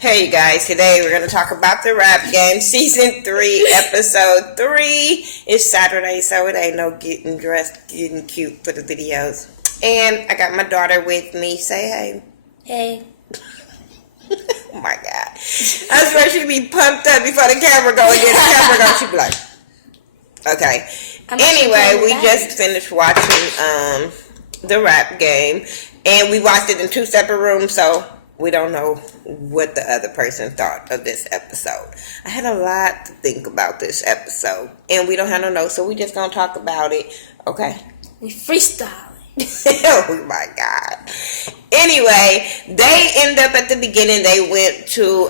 Hey you guys, today we're going to talk about the rap game, season 3, episode 3. It's Saturday, so it ain't no getting dressed, getting cute for the videos. And I got my daughter with me. Say hey. Hey. Oh my God. I swear she'd be pumped up before the camera go and then the camera go, she'd be like, okay. Anyway, we just finished watching the rap game, and we watched it in 2 separate rooms, so we don't know what the other person thought of this episode. I had a lot to think about this episode, and we don't have no notes, so we just gonna talk about it. Okay. We freestyling. Oh my God. Anyway, they end up at the beginning. They went to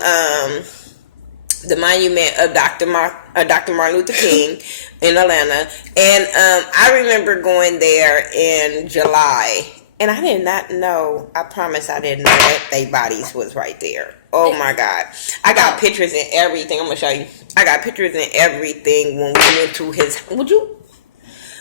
the monument of Dr. Martin Luther King in Atlanta, and I remember going there in July. And I did not know, I promise I didn't know that their bodies was right there. Oh my God. I got pictures and everything. I'm going to show you. I got pictures and everything when we went to his,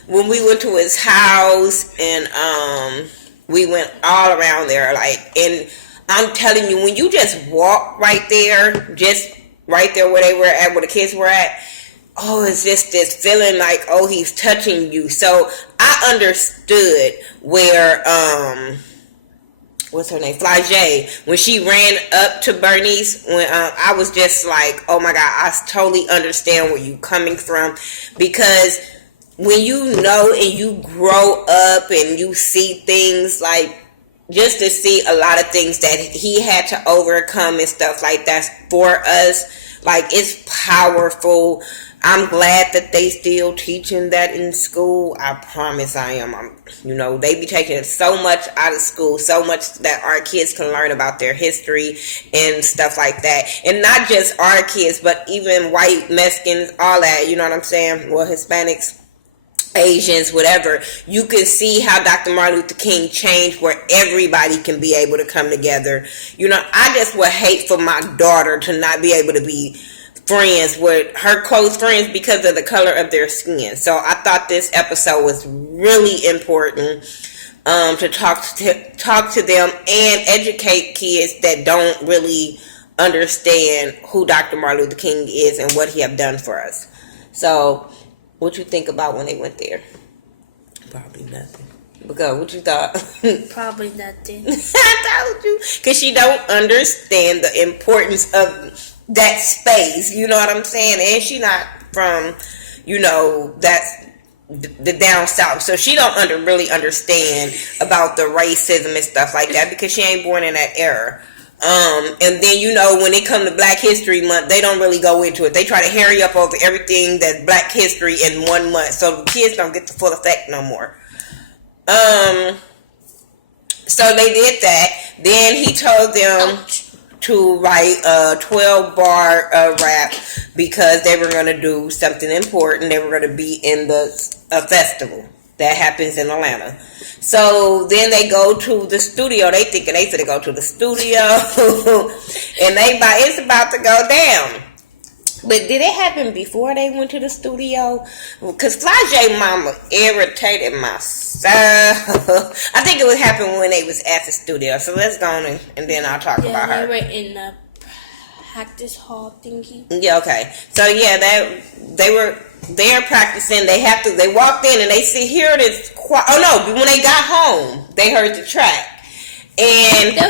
when we went to his house, and we went all around there. And I'm telling you, when you just walk right there, just right there where they were at, where the kids were at, oh, it's just this feeling like, oh, he's touching you. So I understood where, what's her name? Flagey, when she ran up to Bernice, when I was just like, oh my God, I totally understand where you coming from. Because when you know and you grow up and you see things like, just to see a lot of things that he had to overcome and stuff like that for us, like, it's powerful. I'm glad that they still teaching that in school. I promise I am. They be taking so much out of school, so much that our kids can learn about their history and stuff like that. And not just our kids, but even white, Mexicans, all that, you know what I'm saying? Well, Hispanics, Asians, whatever. You can see how Dr. Martin Luther King changed where everybody can be able to come together. I just would hate for my daughter to not be able to be friends with her close friends because of the color of their skin. So I thought this episode was really important to talk to them and educate kids that don't really understand who Dr. Martin Luther King is and what he have done for us. So what you think about when they went there? Probably nothing. Because what you thought? Probably nothing. I told you. Because she don't understand the importance of that space, you know what I'm saying? And she not from, that's the down south. So she don't really understand about the racism and stuff like that because she ain't born in that era. And then, when it comes to Black History Month, they don't really go into it. They try to hurry up over everything that's Black history in 1 month. So the kids don't get the full effect no more. So they did that. Then he told them to write a 12-bar rap because they were going to do something important. They were going to be in a festival that happens in Atlanta. So then they go to the studio. They thinking they finna go to the studio, and it's about to go down. But did it happen before they went to the studio? Because Flagey mama irritated my soul. I think it would happen when they was at the studio. So let's go on and then I'll talk about her. They were in the practice hall thingy. Yeah, okay. So yeah, they were there practicing. They walked in and they hear this. Oh no! When they got home, they heard the track. And they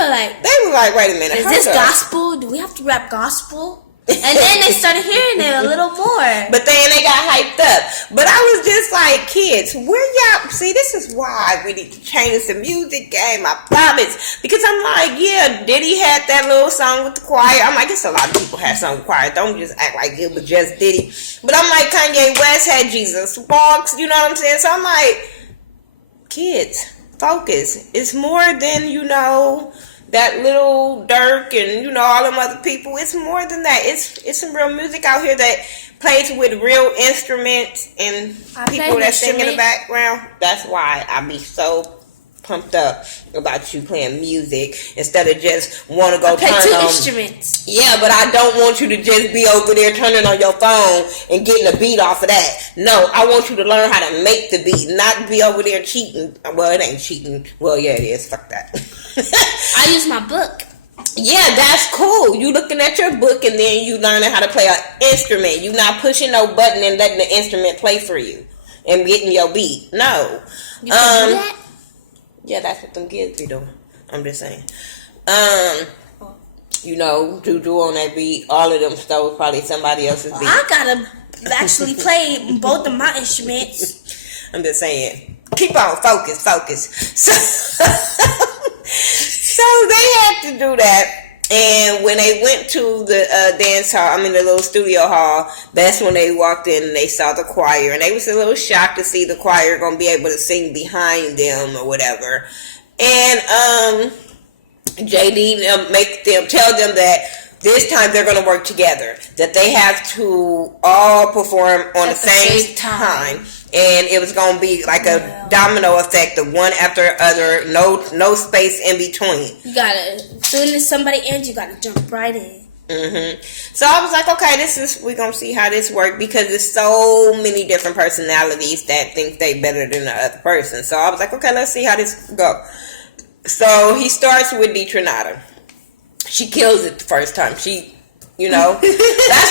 were like, wait a minute. Is this gospel? Do we have to rap gospel? And then they started hearing it a little more. But then they got hyped up. But I was just like, kids, where y'all... See, this is why we need to change the music game, I promise. Because I'm like, yeah, Diddy had that little song with the choir. I'm like, it's a lot of people had song with choir. Don't just act like it was just Diddy. But I'm like, Kanye West had Jesus Walks, you know what I'm saying? So I'm like, kids, focus. It's more than, that little Dirk and, all them other people. It's more than that. It's some real music out here that plays with real instruments and people that sing in the background. That's why I be so pumped up about you playing music instead of just want to go turn on. I play 2 instruments. Yeah, but I don't want you to just be over there turning on your phone and getting a beat off of that. No, I want you to learn how to make the beat, not be over there cheating. Well, it ain't cheating. Well, yeah, it is. Fuck that. I use my book. Yeah, that's cool. You looking at your book and then you learning how to play an instrument. You not pushing no button and letting the instrument play for you and getting your beat. No. You can do that? Yeah, that's what them kids be doing. I'm just saying. You know, Juju on that beat, all of them stole probably somebody else's beat. I gotta actually play both of my instruments. I'm just saying. Keep on, focus. So they had to do that. And when they went to the dance hall, the little studio hall, that's when they walked in and they saw the choir. And they was a little shocked to see the choir going to be able to sing behind them or whatever. And JD tell them that this time they're going to work together. That they have to all perform on the same time. And it was going to be like a domino effect of one after other, no space in between. You gotta, as soon as somebody ends, you gotta jump right in. Mm-hmm. So I was like, okay, we're going to see how this works, because there's so many different personalities that think they better than the other person. So I was like, okay, let's see how this go. So he starts with Detronata. She kills it the first time. That's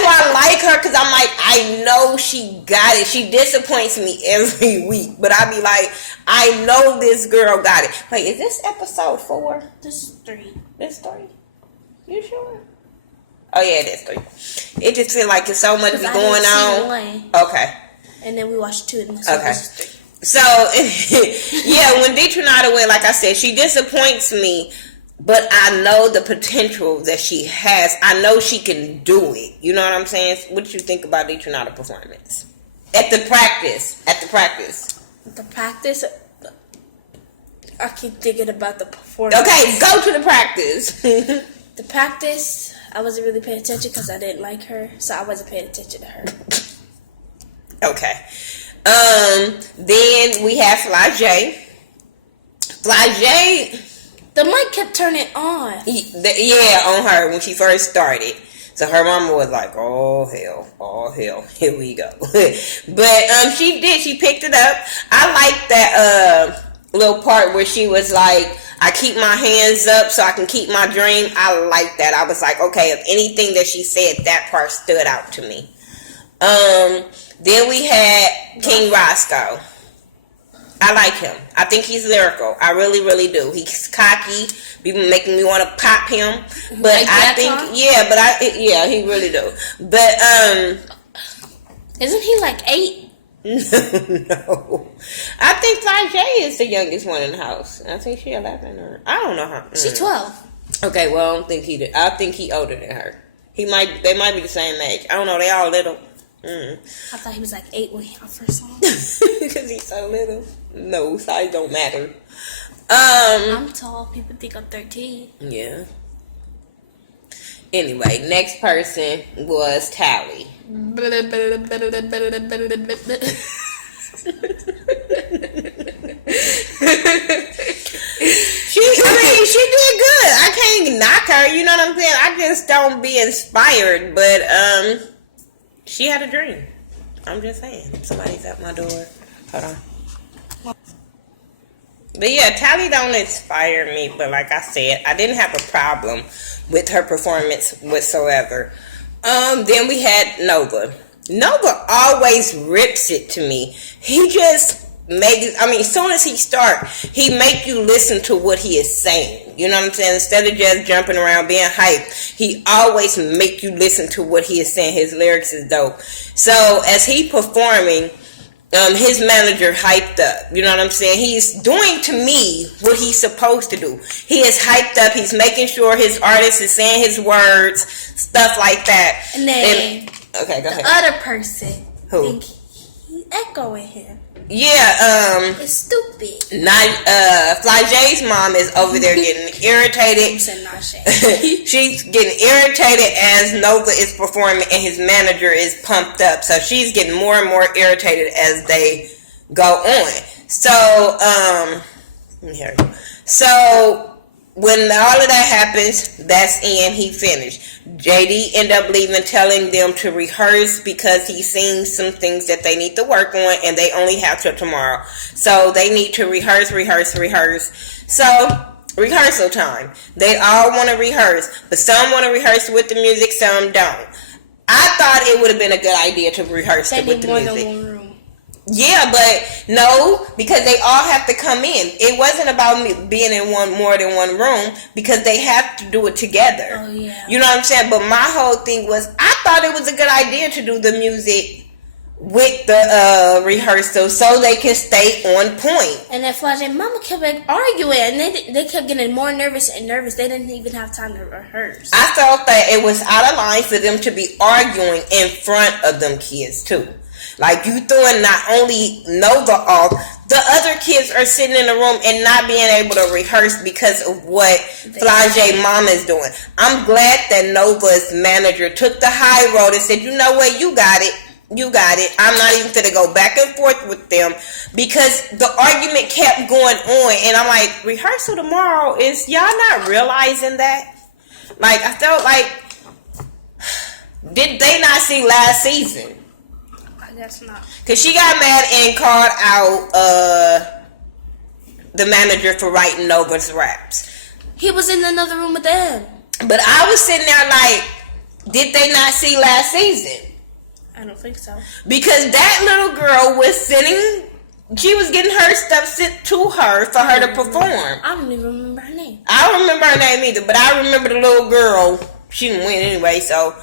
why I like her, because I'm like, I know she got it. She disappoints me every week, but I be like, I know this girl got it. Wait, is this episode 4? This is 3. This 3? You sure? Oh yeah, it is 3. It just feel like it's so much be going on. 1. Okay. And then we watched 2, and so okay. This is 3. So yeah, when Detronata went, like I said, she disappoints me. But I know the potential that she has. I know she can do it. You know what I'm saying? What did you think about Detronata performance? At the practice. The practice? I keep thinking about the performance. Okay, go to the practice. The practice, I wasn't really paying attention because I didn't like her. So I wasn't paying attention to her. Okay. Then we have Fly J. The mic kept turning on. Yeah, on her when she first started. So her mama was like, oh hell, here we go. But she did, she picked it up. I like that little part where she was like, I keep my hands up so I can keep my dream. I like that. I was like, okay, if anything that she said, that part stood out to me. Then we had King Roscoe. I like him. I think he's lyrical. I really, really do. He's cocky. Be making me want to pop him. But like I think, he really do. But isn't he like 8? No. I think Fly J is the youngest one in the house. I think she 11 or I don't know how. She's 12. Okay, well I don't think he did. I think he older than her. They might be the same age. I don't know. They all little. I thought he was like 8 when he first saw him. Because he's so little. No, size don't matter. I'm tall. People think I'm 13. Yeah. Anyway, next person was Tally. She did good. I can't knock her. You know what I'm saying? I just don't be inspired. But she had a dream. I'm just saying. Somebody's at my door. Hold on. But yeah, Tally don't inspire me. But like I said, I didn't have a problem with her performance whatsoever. Then we had Nova. Nova always rips it to me. He just as soon as he start, he make you listen to what he is saying. You know what I'm saying? Instead of just jumping around being hyped, he always make you listen to what he is saying. His lyrics is dope. So as he performing, his manager hyped up. You know what I'm saying? He's doing to me what he's supposed to do. He is hyped up. He's making sure his artist is saying his words, stuff like that. And then okay, go ahead. The other person, who? Think he echoing him. Yeah, it's stupid. Fly J's mom is over there getting irritated. She's getting irritated as Nova is performing and his manager is pumped up. So she's getting more and more irritated as they go on. So, here we go. So when all of that happens, that's in. He finished. JD ended up leaving, telling them to rehearse because he's seen some things that they need to work on, and they only have till tomorrow. So they need to rehearse. So rehearsal time. They all want to rehearse, but some want to rehearse with the music, some don't. I thought it would have been a good idea to rehearse it with the music. They need more than one room. Yeah, but no, because they all have to come in. It wasn't about me being in more than one room, because they have to do it together. Oh, yeah. You know what I'm saying? But my whole thing was, I thought it was a good idea to do the music with the rehearsal so they can stay on point. And then Flash and Mama kept arguing, and they kept getting more nervous and nervous. They didn't even have time to rehearse. I felt that it was out of line for them to be arguing in front of them kids too. Like, you throwing not only Nova off, the other kids are sitting in the room and not being able to rehearse because of what Flage Mama is doing. I'm glad that Nova's manager took the high road and said, you know what, you got it. You got it. I'm not even going to go back and forth with them, because the argument kept going on. And I'm like, rehearsal tomorrow, is y'all not realizing that? Like, I felt like, did they not see last season? That's not. Because she got mad and called out the manager for writing Nova's raps. He was in another room with them. But I was sitting there like, did they not see last season? I don't think so. Because that little girl was sitting, she was getting her stuff sent to her for her to perform. I don't even remember her name. I don't remember her name either, but I remember the little girl. She didn't win anyway, so...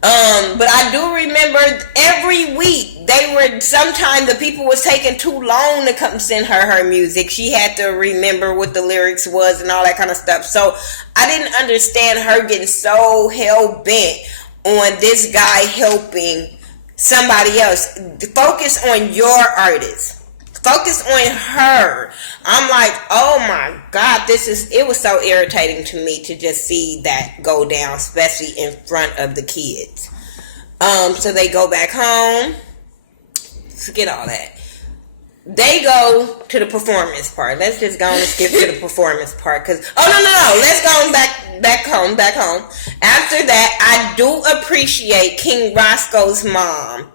but I do remember every week sometimes the people was taking too long to come send her music. She had to remember what the lyrics was and all that kind of stuff. So I didn't understand her getting so hell bent on this guy helping somebody else. Focus on your artist. Focus on her. I'm like, oh my God, it was so irritating to me to just see that go down, especially in front of the kids. So they go back home. Forget all that. They go to the performance part. Let's just go and skip to the performance part. No. Let's go back home. After that, I do appreciate King Roscoe's mom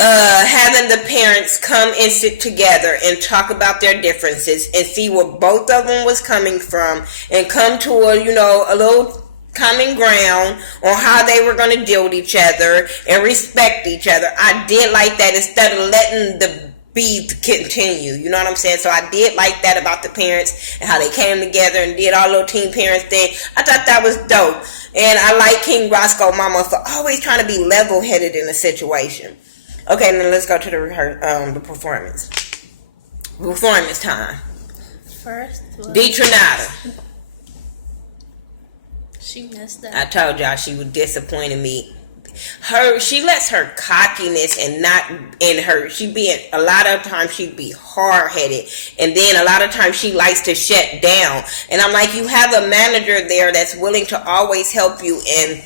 having the parents come and sit together and talk about their differences and see where both of them was coming from and come to a little common ground on how they were going to deal with each other and respect each other. I did like that, instead of letting the beef continue. You know what I'm saying? So I did like that about the parents and how they came together and did all little teen parents thing. I thought that was dope. And I like King Roscoe Mama for always trying to be level-headed in a situation. Okay, now let's go to the performance. Performance time. First, Detronada. She messed up. I told y'all she was disappointing me. She lets her cockiness and a lot of times she'd be hard-headed, and then a lot of times she likes to shut down. And I'm like, you have a manager there that's willing to always help you, and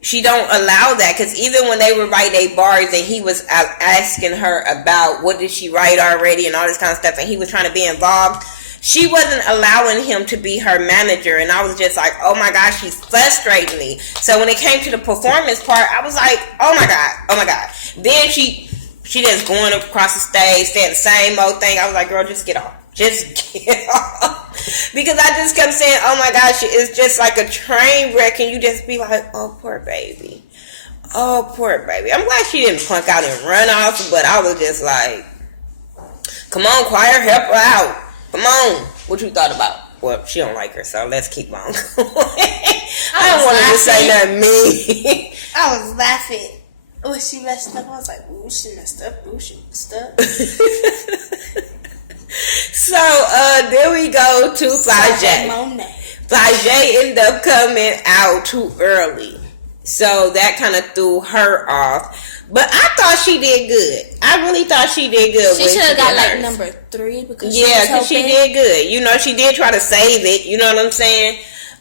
she don't allow that, because even when they were writing bars and he was asking her about what did she write already and all this kind of stuff, and he was trying to be involved, she wasn't allowing him to be her manager. And I was just like, oh my gosh, she's frustrating me. So when it came to the performance part, I was like, oh my God. Then she just going across the stage saying the same old thing. I was like, girl, just get off. Just get off. Because I just kept saying, oh my gosh, it's just like a train wreck, and you just be like, oh, poor baby. Oh, poor baby. I'm glad she didn't punk out and run off, but I was just like, come on, choir, help her out. Come on. What you thought about? Well, she don't like her, so let's keep on going. I don't want to say nothing mean. I was laughing when she messed up. I was like, ooh, she messed up. Ooh, she messed up. So, then we go to Flage. Flage ended up coming out too early. So, that kind of threw her off. But I thought she did good. I really thought she did good. She should have got like number 3 because she did good. You know, she did try to save it. You know what I'm saying?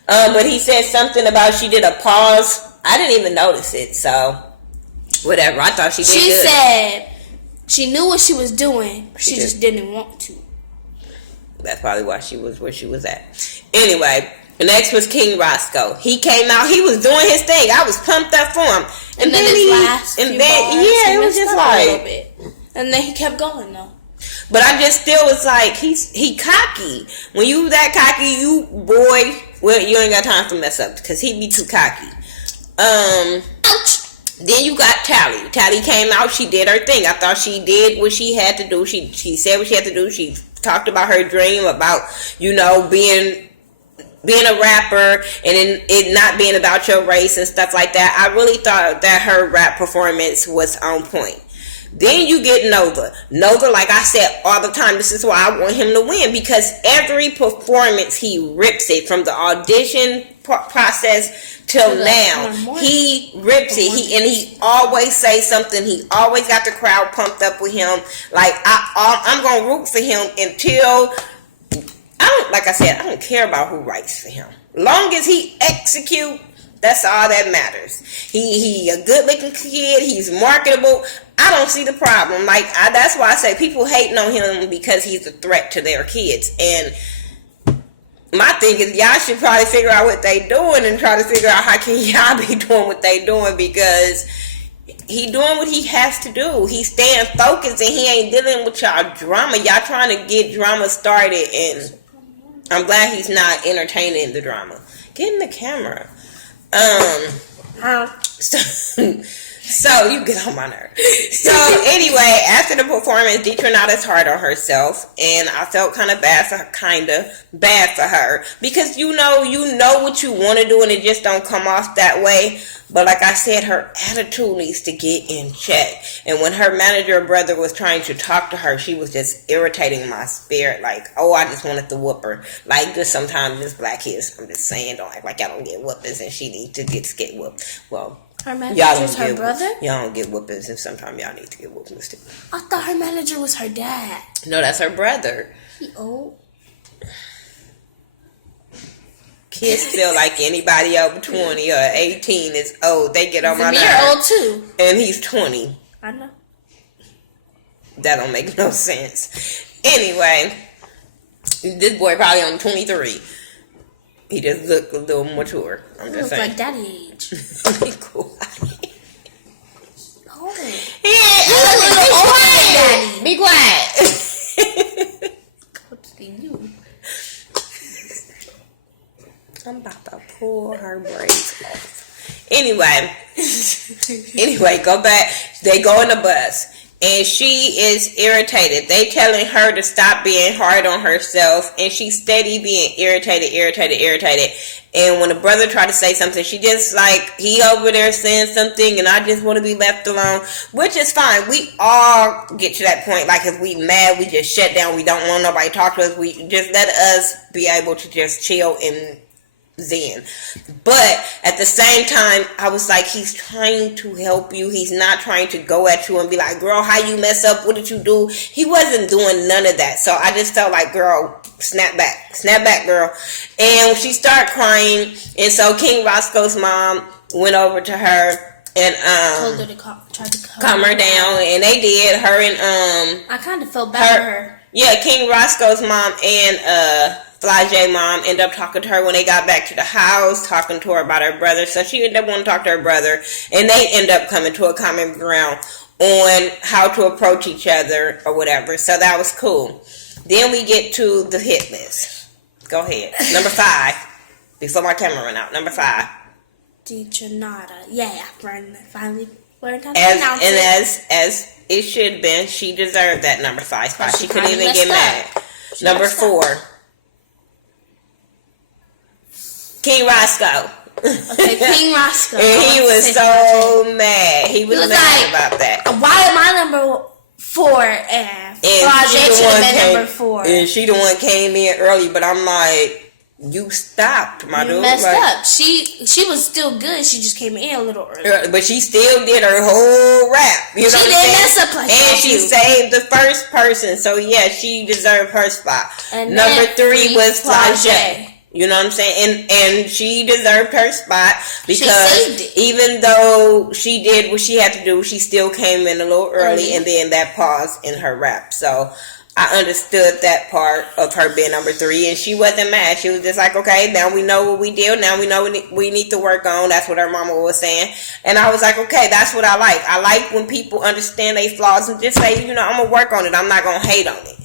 But he said something about she did a pause. I didn't even notice it. So, whatever. I thought she did good. She said she knew what she was doing. She just didn't want to. That's probably why she was where she was at. Anyway, the next was King Roscoe. He came out. He was doing his thing. I was pumped up for him. And then it was just like, and then he kept going though. But I just still was like, he cocky. When you that cocky, you boy, well, you ain't got time to mess up because he be too cocky. Then you got Tally. Tally came out. She did her thing. I thought she did what she had to do. She said what she had to do. She talked about her dream about, you know, being a rapper and it not being about your race and stuff like that. I really thought that her rap performance was on point. Then you get Nova. Nova, like I said all the time, this is why I want him to win, because every performance he rips it, from the audition process till now. He rips it. He always say something. He always got the crowd pumped up with him. Like I'm gonna root for him until I don't care about who writes for him. Long as he execute, that's all that matters. He a good looking kid. He's marketable. I don't see the problem. That's why I say people hating on him because he's a threat to their kids. And my thing is, y'all should probably figure out what they doing and try to figure out how can y'all be doing what they doing, because he doing what he has to do. He's staying focused and he ain't dealing with y'all drama. Y'all trying to get drama started, and I'm glad he's not entertaining the drama. Get in the camera. So you get on my nerve. So anyway, after the performance, Detronauta's hard on herself, and I felt kind of bad for her, because you know what you want to do, and it just don't come off that way. But like I said, her attitude needs to get in check. And when her manager or brother was trying to talk to her, she was just irritating my spirit. Like, oh, I just wanted to whoop her. Like, just sometimes as black kids, I'm just saying, don't act like y'all don't get whoopings and she needs to get whooped. Well, her manager was her brother? Y'all don't get whoopings, and sometimes y'all need to get whoopings too. I thought her manager was her dad. No, that's her brother. He old? Kids feel like anybody over 20 or 18 is old. They get on my nerves. You're old too. And he's 20. I know. That don't make no sense. Anyway, this boy probably only 23. He just look a little mature. I'm just saying. Like daddy age. Be cool. Oh. Yeah, be quiet. Go to the you. I'm about to pull her braids off. Anyway, go back. They go in the bus, and she is irritated. They telling her to stop being hard on herself, and she's steady being irritated. And when the brother tried to say something, she just like, he over there saying something, and I just want to be left alone, which is fine. We all get to that point. Like, if we mad, we just shut down. We don't want nobody to talk to us. We just let us be able to just chill and zen. But at the same time, I was like, he's trying to help you. He's not trying to go at you and be like, girl, how you mess up? What did you do? He wasn't doing none of that. So I just felt like, girl, snap back, girl. And she started crying, and so King Roscoe's mom went over to her and told her to tried to calm her down, and they did. Her and I kind of felt bad for her. Yeah, King Roscoe's mom and Fly J mom ended up talking to her when they got back to the house, talking to her about her brother. So she ended up wanting to talk to her brother, and they end up coming to a common ground on how to approach each other or whatever. So that was cool. Then we get to the hit list. Go ahead. Number 5. Before my camera run out. Number 5. Dejanata. Yeah, finally learned how to pronounce it. As it should have been, she deserved that number 5 spot. She couldn't even get mad. She number 4. King Roscoe. Okay, King Roscoe. And he was so mad. He was mad about that. Why am I number 4 and Flage should have been number 4? And she the one came in early, but I'm like, you stopped, my dude. You messed up. She was still good. She just came in a little early. But she still did her whole rap. You know she didn't mess up like that. And she saved the first person. So, yeah, she deserved her spot. And number 3 was Flage. You know what I'm saying? And she deserved her spot because even though she did what she had to do, she still came in a little early, and then that pause in her rap. So I understood that part of her being number 3, and she wasn't mad. She was just like, okay, now we know what we did. Now we know we need to work on. That's what her mama was saying. And I was like, okay, that's what I like. I like when people understand their flaws and just say, I'm going to work on it. I'm not going to hate on it.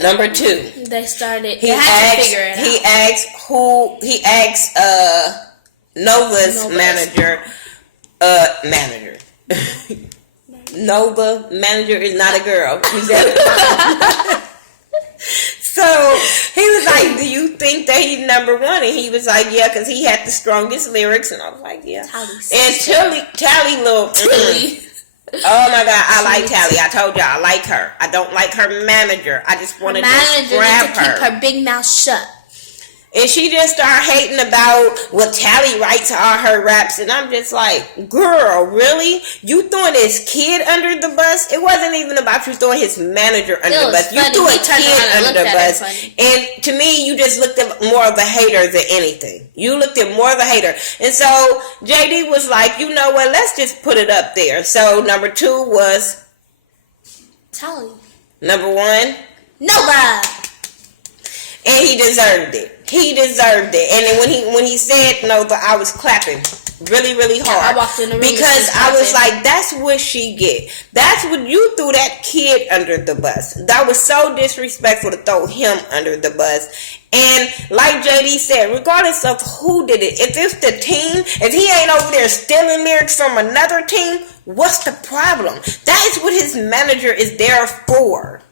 Number 2. They started. He They had to asked. figure it He out. asked who. He asked. Nova's manager. Manager. Nova manager is not a girl. So he was like, "Do you think that he's number 1?" And he was like, "Yeah, because he had the strongest lyrics." And I was like, "Yeah." And Tally looked. Oh my God, I like Tally. I told y'all I like her. I don't like her manager. I just wanted to grab her. Keep her big mouth shut. And she just started hating about what Tally writes all her raps. And I'm just like, girl, really? You throwing this kid under the bus? It wasn't even about you throwing his manager under the bus. You threw a kid under the bus. And to me, you just looked at more of a hater than anything. You looked at more of a hater. And so JD was like, you know what? Let's just put it up there. So number 2 was Tally. Number 1, Nova. And he deserved it. He deserved it. And then when he said no, I was clapping really, really hard. Yeah, I walked in the room because I was like, that's what she get. That's what you threw that kid under the bus. That was so disrespectful to throw him under the bus. And like JD said, regardless of who did it, if it's the team, if he ain't over there stealing lyrics from another team, what's the problem? That is what his manager is there for.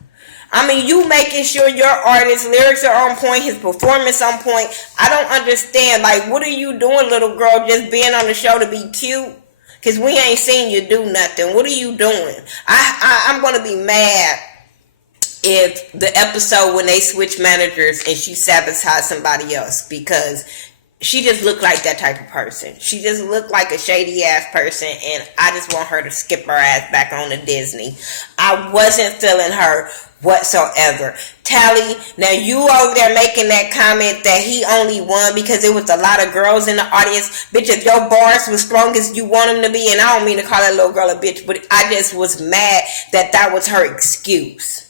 I mean, you making sure your artist's lyrics are on point, his performance on point. I don't understand. Like, what are you doing, little girl, just being on the show to be cute? Because we ain't seen you do nothing. What are you doing? I'm going to be mad if the episode when they switch managers and she sabotaged somebody else, because she just looked like that type of person. She just looked like a shady ass person, and I just want her to skip her ass back on to Disney. I wasn't feeling her whatsoever. Tally, now you over there making that comment that he only won because there was a lot of girls in the audience. Bitch, if your bars was strong as you want them to be, and I don't mean to call that little girl a bitch, but I just was mad that was her excuse.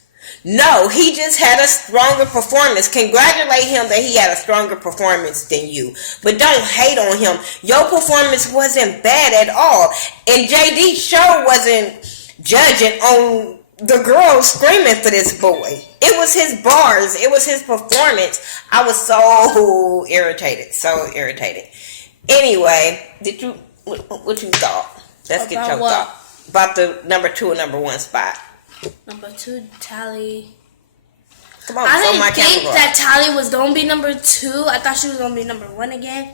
No, he just had a stronger performance. Congratulate him that he had a stronger performance than you. But don't hate on him. Your performance wasn't bad at all. And JD's show wasn't judging on the girls screaming for this boy. It was his bars. It was his performance. I was so irritated. So irritated. Anyway, what you thought? Let's get your thought. About the number 2 and number 1 spot. Number 2, Tally. Come on, I didn't think that Tally was going to be number 2. I thought she was going to be number 1 again.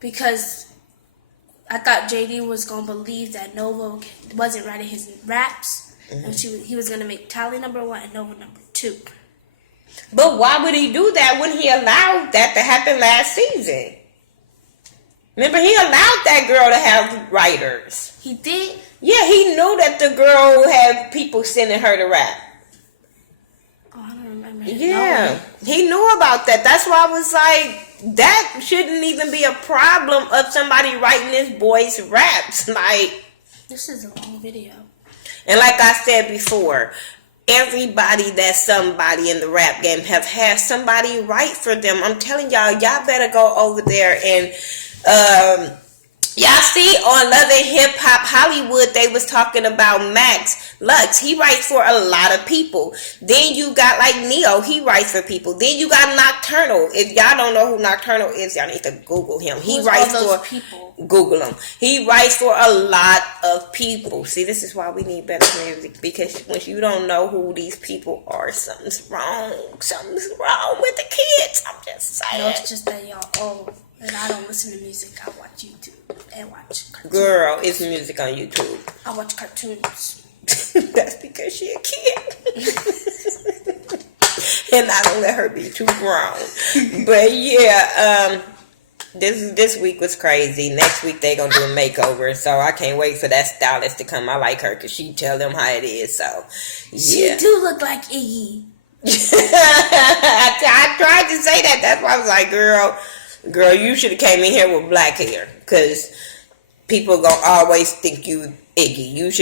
Because I thought JD was going to believe that Nova wasn't writing his raps. Mm-hmm. And he was going to make Tally number 1 and Nova number 2. But why would he do that when he allowed that to happen last season? Remember, he allowed that girl to have writers. He did? Yeah, he knew that the girl had people sending her to rap. Oh, I don't remember. Yeah, he knew about that. That's why I was like, that shouldn't even be a problem of somebody writing this boy's raps. Like, this is a long video. And like I said before, everybody that's somebody in the rap game have had somebody write for them. I'm telling y'all better go over there and y'all see on Love and Hip Hop Hollywood, they was talking about Max Lux. He writes for a lot of people. Then you got like Neo. He writes for people. Then you got Nocturnal. If y'all don't know who Nocturnal is, y'all need to Google him. He writes for people. Google him. He writes for a lot of people. See, this is why we need better music, because when you don't know who these people are, something's wrong. Something's wrong with the kids. I'm just saying. No, it's just that y'all old. And I don't listen to music. I watch YouTube and watch cartoons. Girl, it's music on YouTube. I watch cartoons. That's because she a kid. And I don't let her be too grown. But yeah, this week was crazy. Next week they gonna do a makeover. So I can't wait for that stylist to come. I like her because she tell them how it is. So yeah. She do look like Iggy. I tried to say that. That's why I was like, Girl, you should have came in here with black hair, because people gonna always think you Iggy.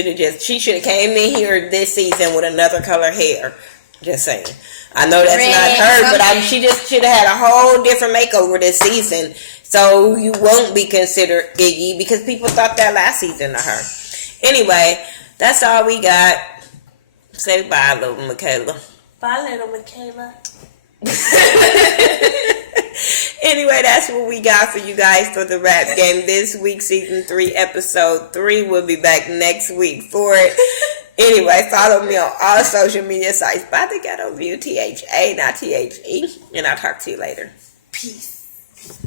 She should have came in here this season with another color hair. Just saying. I know that's not her, but she just should have had a whole different makeover this season, so you won't be considered Iggy, because people thought that last season of her. Anyway, That's all we got. Say bye, little Michaela. Bye, little Michaela. Anyway, that's what we got for you guys for the rap game this week, season 3, episode 3. We'll be back next week for it. Anyway, follow me on all social media sites by Thaghettoview, THA, not THE. And I'll talk to you later. Peace.